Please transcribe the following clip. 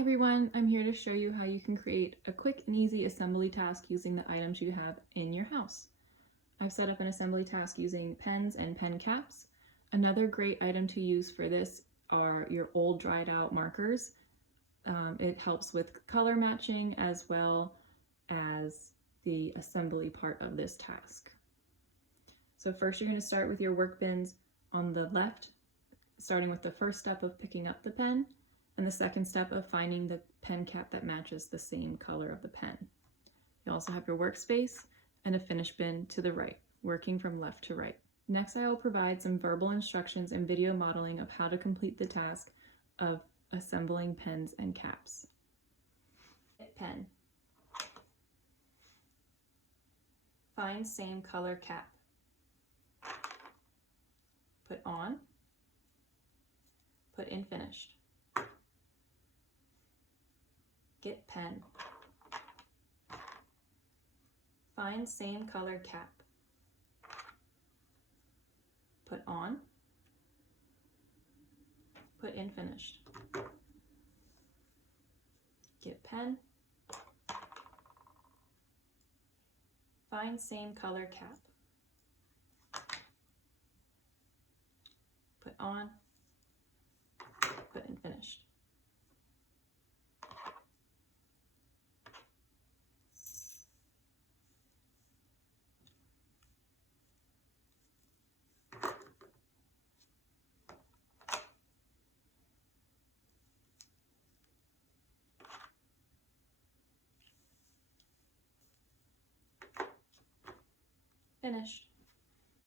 everyone, I'm here to show you how you can create a quick and easy assembly task using the items you have in your house. I've set up an assembly task using pens and pen caps. Another great item to use for this are your old dried out markers. It helps with color matching as well as the assembly part of this task. So first you're going to start with your work bins on the left, starting with the first step of picking up the pen, and the second step of finding the pen cap that matches the same color of the pen. You also have your workspace and a finish bin to the right, working from left to right. Next, I will provide some verbal instructions and video modeling of how to complete the task of assembling pens and caps. Pen. Find same color cap. Put on. Put in finished. Get pen. Find same color cap. Put on. Put in finished. Get pen. Find same color cap. Put on. Put in finished. Finished.